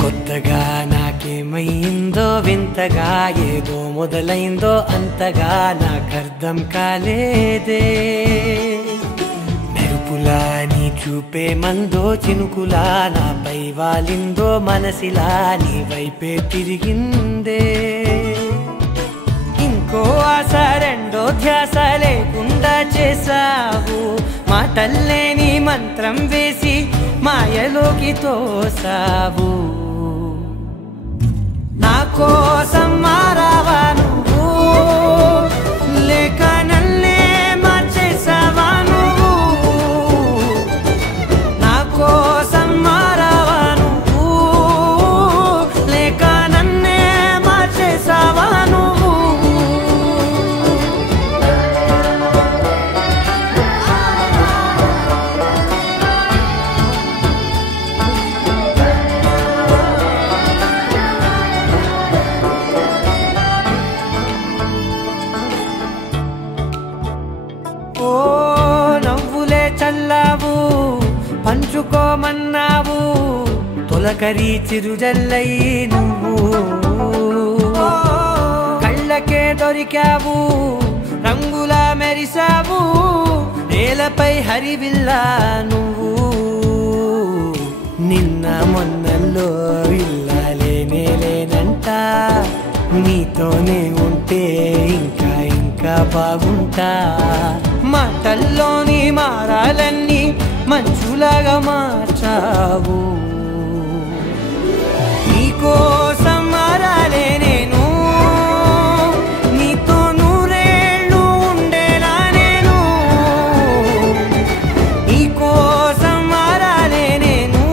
కొత్తగా నాకేమైందో వింతగా ఏదో మొదలైందో అంతగా నాకర్థం కాలేదే. మెరుపులా నీ చూపే మందో చినుకులా నాపై వాలిందో మనసిలా నీ వైపే తిరిగిందే. ఇంకో ఆశ రెండో ధ్యాస లేకుండా చేసావు, మాటల్లే నీ మంత్రం వేసి మాయలోకి తోసావు. నా కోసం మారావా నువ్వు, లేక నన్నే మార్చేసావా నువ్వు? నా కోసం మారావా నువ్వు, లేక నన్నే మార్చేసావా నువ్వు? చల్లావు పంచుకోమన్నావు తొలకరి చిరుజల్లై నువ్వు. కళ్ళకే దొరికావు రంగులా మెరిసావు, నేలపై హరివిల్లా నువ్వు. నిన్న మొన్నల్లో ఇల్లాలేనే లేనంట, నీతోనే ఉంటే ఇంకా ఇంకా బాగుంటా. మాటల్లోని మారాలన్నీ మంచులాగా మార్చావు. నీకోసం మారాలే నేను, నీతో నూరేళ్ళు ఉండేలా నేను. నీకోసం మారాలే నేను,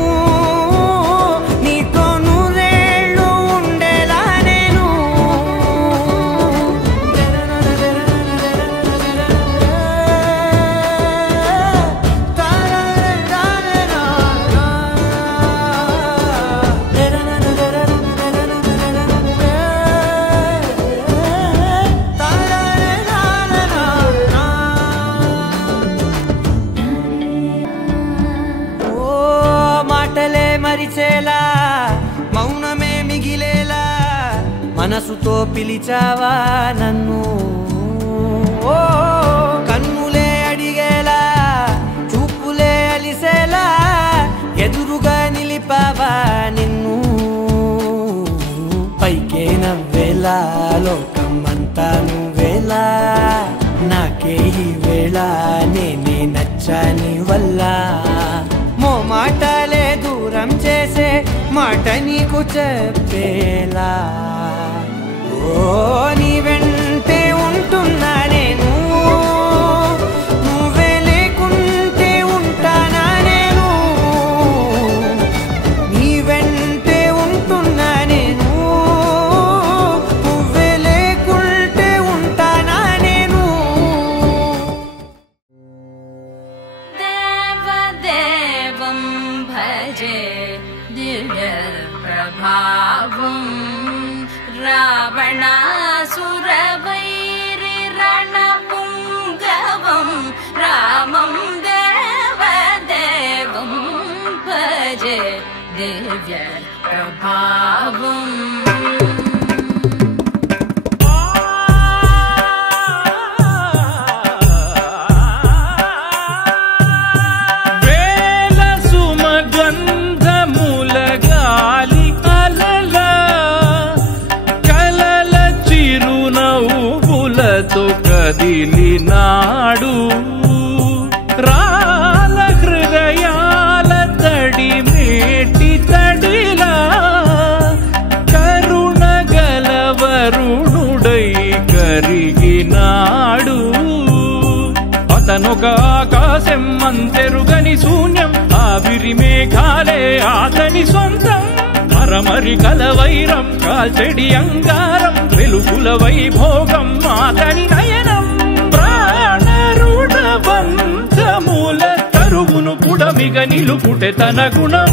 నీతో నూరేళ్ళు ఉండేలా నేను. మరిచేలా మౌనమే మిగిలేలా మనసుతో పిలిచావా నన్ను. ఓ కన్నులే అడిగేలా చూపులే అలిసేలా ఎదురుగా నిలిపావా నిన్ను. పైకే నవ్వేలా లోకం అంతా నువ్వేలా, నాకే ఈ వేళ నేనే నచ్చాని వల్ల. మాటలే దూరం చేసే మాట నీకు చెప్పేలా. ఓ నీ వెంటే ఉంటున్నా నేను, నువ్వే లేకుంటే ఉంటానా నేను. నీ వెంటే ఉంటున్నా నేను, నువ్వే లేకుంటే ఉంటానా నేను. భజే దివ్య ప్రభావం రావణాసురవైరి రణపుంగవం రామం దేవదేవం భజే దివ్య ప్రభావం. కదిలినాడు రాల హృదయాల తడి మేటి తడిలా, కరుణ గలవరుణుడై కరిగినాడు. అతనొక ఆకాశం అంతెరుగని శూన్యం, ఆవిరి మేఘాలే అతని సొంతం. మరమరి కలవైరం కాల్చెడి అంగారం, వెలుగుల వైభోగం అతని నయనం. ప్రాణరుణ బంధముల తరువును పుడమిగ నిలుపుటె తన గుణం.